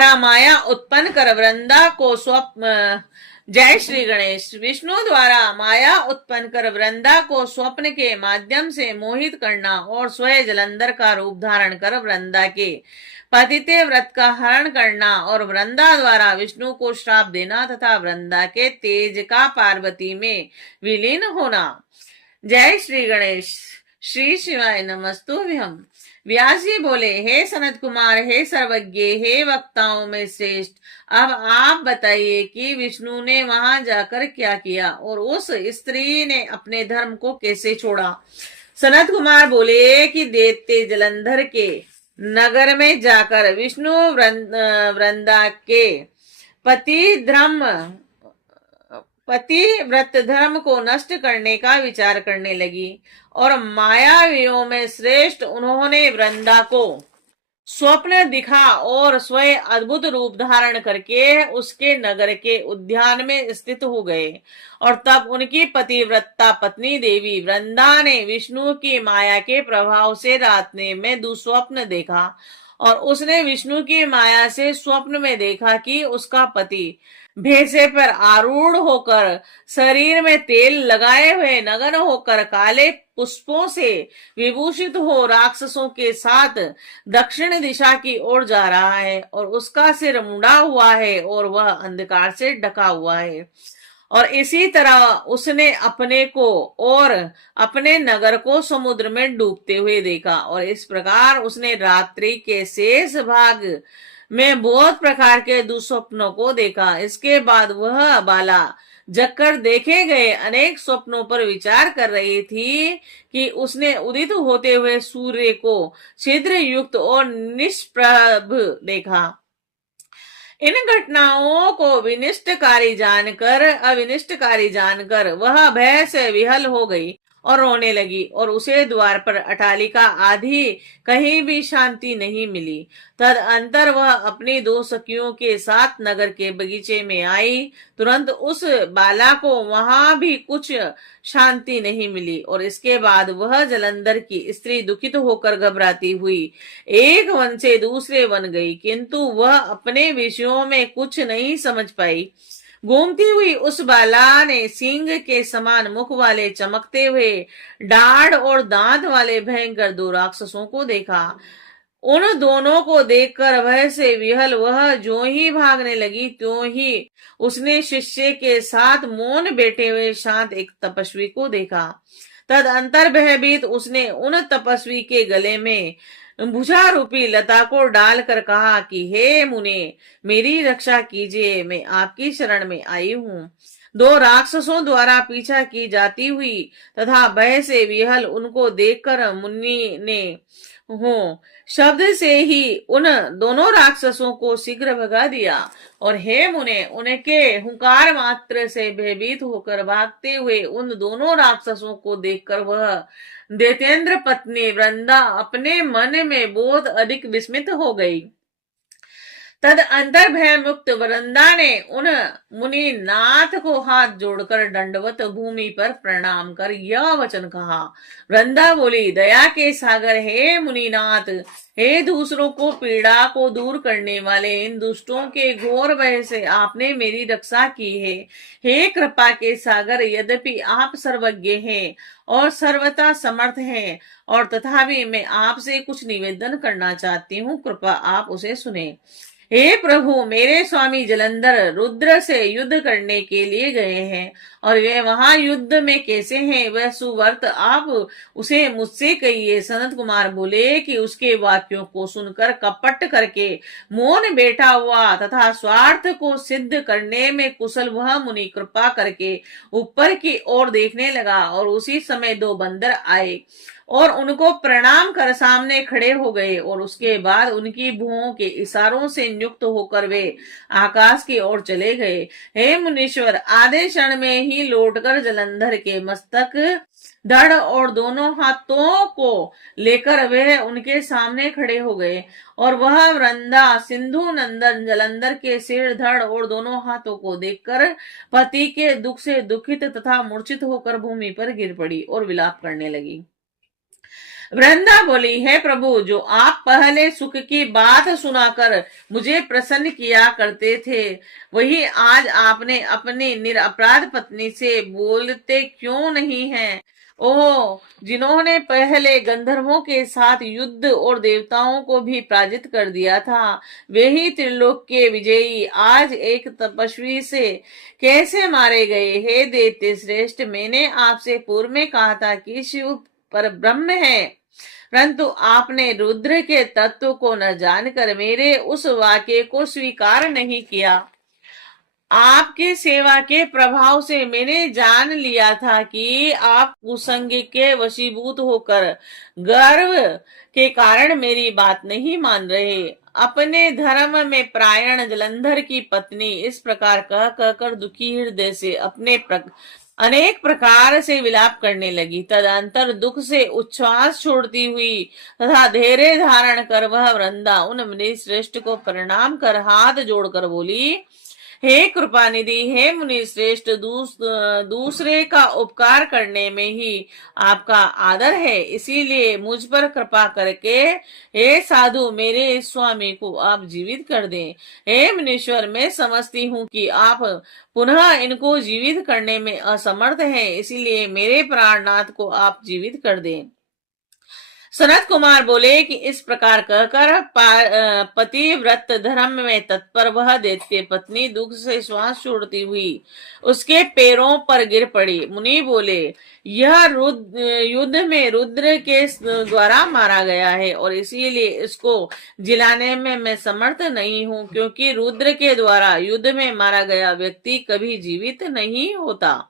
द्वारा माया उत्पन्न कर वृंदा को स्वप्न जय श्री गणेश। विष्णु द्वारा माया उत्पन्न कर वृंदा को स्वप्न के माध्यम से मोहित करना और स्वयं जलंधर का रूप धारण कर वृंदा के पतिते व्रत का हरण करना और वृंदा द्वारा विष्णु को श्राप देना तथा वृंदा के तेज का पार्वती में विलीन होना। जय श्री गणेश। श्री शिवाय नमस्तुभ्यम्। व्यास जी बोले, हे सनत कुमार, हे सर्वज्ञ, हे वक्ताओं में श्रेष्ठ, अब आप बताइए कि विष्णु ने वहां जाकर क्या किया और उस स्त्री ने अपने धर्म को कैसे छोड़ा। सनत कुमार बोले कि दैत्य जलंधर के नगर में जाकर विष्णु वृंदा के पतिव्रत धर्म को नष्ट करने का विचार करने लगी और मायावियों में श्रेष्ठ उन्होंने वृंदा को स्वप्न दिखा और स्वयं अद्भुत रूप धारण करके उसके नगर के उद्यान में स्थित हो गए। और तब उनकी पतिव्रता पत्नी देवी वृंदा ने विष्णु की माया के प्रभाव से रात में दुस्वप्न देखा और उसने विष्णु की माया से स्वप्न में देखा कि उसका पति भैंसे पर आरूढ़ होकर शरीर में तेल लगाए हुए नग्न होकर काले पुष्पों से विभूषित हो राक्षसों के साथ दक्षिण दिशा की ओर जा रहा है और उसका सिर मुड़ा हुआ है और वह अंधकार से ढका हुआ है। और इसी तरह उसने अपने को और अपने नगर को समुद्र में डूबते हुए देखा और इस प्रकार उसने रात्रि के शेष भाग में बहुत प्रकार के दुस्वप्नों को देखा। इसके बाद वह बाला जगकर देखे गए अनेक स्वप्नों पर विचार कर रही थी कि उसने उदित होते हुए सूर्य को छिद्र युक्त और निष्प्रभ देखा। इन घटनाओं को अविनिष्टकारी जानकर वह भय से विहल हो गई और रोने लगी और उसे द्वार पर अटालिका आदि कहीं भी शांति नहीं मिली। तदअंतर वह अपनी दो सखियों के साथ नगर के बगीचे में आई। तुरंत उस बाला को वहां भी कुछ शांति नहीं मिली और इसके बाद वह जलंधर की स्त्री दुखित होकर घबराती हुई एक वन से दूसरे वन गई, किंतु वह अपने विषयों में कुछ नहीं समझ पाई। घूमती हुई उस बाला ने सिंह के समान मुख वाले चमकते हुए दाढ़ और दांत वाले भयंकर दो राक्षसों को देखा। उन दोनों को देखकर भय से विहल वह जो ही भागने लगी त्यों ही उसने शिष्य के साथ मौन बैठे हुए शांत एक तपस्वी को देखा। तदंतर भयभीत उसने उन तपस्वी के गले में भुजा रूपी लता को डालकर कहा कि हे मुने, मेरी रक्षा कीजिए, मैं आपकी शरण में आई हूँ। दो राक्षसों द्वारा पीछा की जाती हुई तथा भय से विहल उनको देखकर मुनि ने शब्द से ही उन दोनों राक्षसों को शीघ्र भगा दिया और हे मुने, उनके हुंकार मात्र से भयभीत होकर भागते हुए उन दोनों राक्षसों को देखकर वह दैत्येंद्र पत्नी वृंदा अपने मन में बहुत अधिक विस्मित हो गई। तद अंतर भय मुक्त वृंदा ने उन मुनि नाथ को हाथ जोड़कर दंडवत भूमि पर प्रणाम कर यह वचन कहा। वृंदा बोली, दया के सागर हे मुनिनाथ, हे दूसरों को पीड़ा को दूर करने वाले इन दुष्टों के घोर भय से आपने मेरी रक्षा की है। हे कृपा के सागर, यद्यपि आप सर्वज्ञ हैं और सर्वथा समर्थ हैं और तथापि मैं आपसे कुछ निवेदन करना चाहती हूँ, कृपा आप उसे सुने। हे प्रभु, मेरे स्वामी जलंधर रुद्र से युद्ध करने के लिए गए हैं और वे वहां युद्ध में कैसे हैं वह सुवर्त आप उसे मुझसे कहिए। सनत कुमार बोले कि उसके वाक्यों को सुनकर कपट करके मौन बैठा हुआ तथा स्वार्थ को सिद्ध करने में कुशल वह मुनि कृपा करके ऊपर की ओर देखने लगा और उसी समय दो बंदर आए और उनको प्रणाम कर सामने खड़े हो गए और उसके बाद उनकी भुओं के इशारों से नियुक्त होकर वे आकाश की ओर चले गए। हे मुनीश्वर, आधे क्षण में ही लौटकर जलंधर के मस्तक, धड़ और दोनों हाथों को लेकर वे उनके सामने खड़े हो गए और वह वृंदा सिंधु नंदन जलंधर के सिर, धड़ और दोनों हाथों को देखकर पति के दुख से दुखित तथा मूर्छित होकर भूमि पर गिर पड़ी और विलाप करने लगी। वृंदा बोली, है प्रभु, जो आप पहले सुख की बात सुनाकर मुझे प्रसन्न किया करते थे, वही आज आपने अपनी निरपराध पत्नी से बोलते क्यों नहीं हैं? ओह, जिन्होंने पहले गंधर्वों के साथ युद्ध और देवताओं को भी पराजित कर दिया था, वे ही त्रिलोक के विजयी आज एक तपस्वी से कैसे मारे गए? हे दैत्य श्रेष्ठ, मैंने आपसे पूर्व में कहा था कि शिव पर ब्रह्म है, परंतु आपने रुद्र के तत्व को न जानकर मेरे उस वाक्य को स्वीकार नहीं किया। आपके सेवा के प्रभाव से मैंने जान लिया था कि आप कुसंग के वशीभूत होकर गर्व के कारण मेरी बात नहीं मान रहे। अपने धर्म में प्रायण जलंधर की पत्नी इस प्रकार कह कहकर दुखी हृदय से अनेक प्रकार से विलाप करने लगी। तदंतर दुख से उच्छ्वास छोड़ती हुई तथा धैर्य धारण कर वह वृंदा उन मुनि श्रेष्ठ को प्रणाम कर हाथ जोड़कर बोली, हे कृपा निधि, हे मुनि श्रेष्ठ, दूसरे का उपकार करने में ही आपका आदर है, इसीलिए मुझ पर कृपा करके हे साधु मेरे स्वामी को आप जीवित कर दें। हे मुनीश्वर, मैं समझती हूँ कि आप पुनः इनको जीवित करने में असमर्थ हैं, इसीलिए मेरे प्राणनाथ को आप जीवित कर दें। सनत कुमार बोले कि इस प्रकार कहकर पतिव्रत धर्म में तत्पर वह दैत्य पत्नी दुख से श्वास छोड़ती हुई उसके पैरों पर गिर पड़ी। मुनि बोले, यह युद्ध में रुद्र के द्वारा मारा गया है और इसीलिए इसको जिलाने में मैं समर्थ नहीं हूँ, क्योंकि रुद्र के द्वारा युद्ध में मारा गया व्यक्ति कभी जीवित नहीं होता।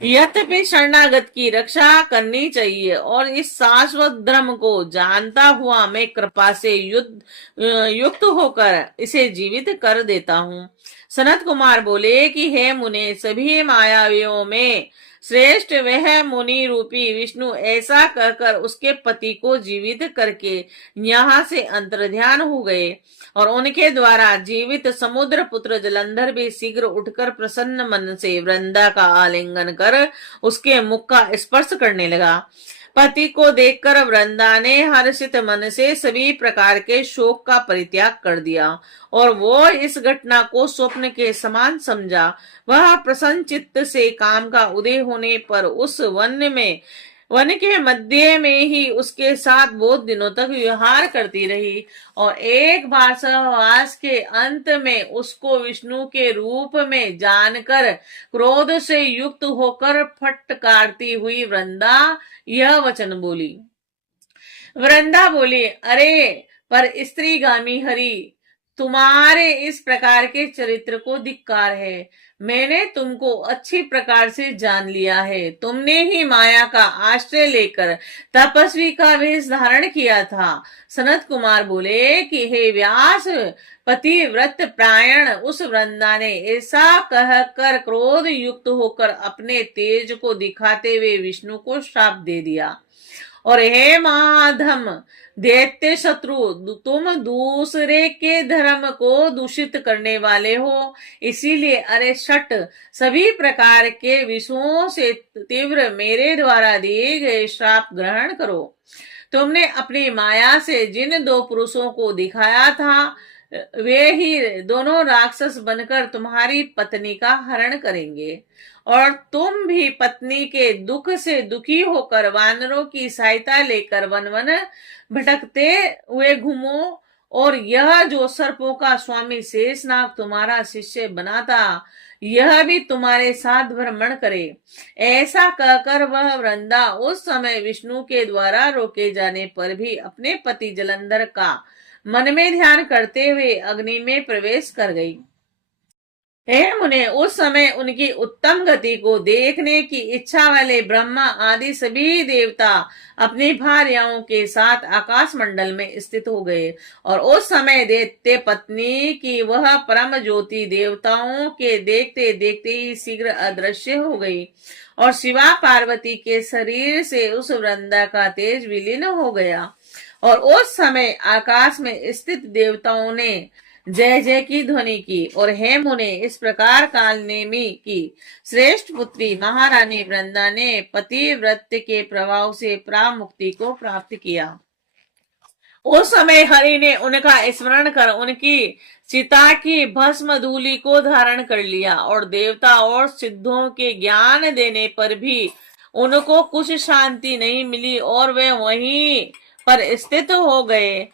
यद्यपि शरणागत की रक्षा करनी चाहिए और इस शाश्वत धर्म को जानता हुआ मैं कृपा से युक्त होकर इसे जीवित कर देता हूँ। सनत कुमार बोले कि हे मुने, सभी मायावियों में श्रेष्ठ वह मुनि रूपी विष्णु ऐसा कहकर उसके पति को जीवित करके यहाँ से अंतर्ध्यान हो गए और उनके द्वारा जीवित समुद्र पुत्र जलंधर भी शीघ्र उठकर प्रसन्न मन से वृंदा का आलिंगन कर उसके मुख का स्पर्श करने लगा। पति को देखकर वृंदा ने हर्षित मन से सभी प्रकार के शोक का परित्याग कर दिया और वो इस घटना को स्वप्न के समान समझा। वह प्रसन्न चित्त से काम का उदय होने पर उस वन के मध्य में ही उसके साथ बहुत दिनों तक विहार करती रही और एक बार सहवास के अंत में उसको विष्णु के रूप में जानकर क्रोध से युक्त होकर फटकारती हुई वृंदा यह वचन बोली। वृंदा बोली, अरे पर स्त्रीगामी हरि, तुम्हारे इस प्रकार के चरित्र को धिक्कार है। मैंने तुमको अच्छी प्रकार से जान लिया है। तुमने ही माया का आश्रय लेकर तपस्वी का वेश धारण किया था। सनत कुमार बोले कि हे व्यास, पतिव्रत प्रायण उस वृंदा ने ऐसा कहकर क्रोध युक्त होकर अपने तेज को दिखाते हुए विष्णु को श्राप दे दिया। और हे माधम, दैत्य शत्रु, तुम दूसरे के धर्म को दूषित करने वाले हो, इसीलिए अरे शट, सभी प्रकार के विषयों से तीव्र मेरे द्वारा दिए गए श्राप ग्रहण करो। तुमने अपनी माया से जिन दो पुरुषों को दिखाया था, वे ही दोनों राक्षस बनकर तुम्हारी पत्नी का हरण करेंगे और तुम भी पत्नी के दुख से दुखी होकर वानरों की सहायता लेकर वन वन भटकते हुए घूमो। और यह जो सर्पों का स्वामी शेषनाग तुम्हारा शिष्य बना था, यह भी तुम्हारे साथ भ्रमण करे। ऐसा कहकर वह वृंदा उस समय विष्णु के द्वारा रोके जाने पर भी अपने पति जलंधर का मन में ध्यान करते हुए अग्नि में प्रवेश कर गई। हे मुने, उस समय उनकी उत्तम गति को देखने की इच्छा वाले ब्रह्मा आदि सभी देवता अपनी भार्याओं के साथ आकाश मंडल में स्थित हो गए और उस समय दैत्य पत्नी की वह परम ज्योति देवताओं के देखते देखते ही शीघ्र अदृश्य हो गई और शिवा पार्वती के शरीर से उस वृंदा का तेज विलीन हो गया। और उस समय आकाश में स्थित देवताओं ने जय जय की ध्वनि की और हे मुने इस प्रकार कालनेमी की श्रेष्ठ पुत्री महारानी वृंदा ने पतिव्रत के प्रभाव से प्रामुक्ति को प्राप्त किया। उस समय हरि ने उनका स्मरण कर उनकी चिता की भस्म धूलि को धारण कर लिया और देवता और सिद्धों के ज्ञान देने पर भी उनको कुछ शांति नहीं मिली और वे वहीं पर स्थित हो गए।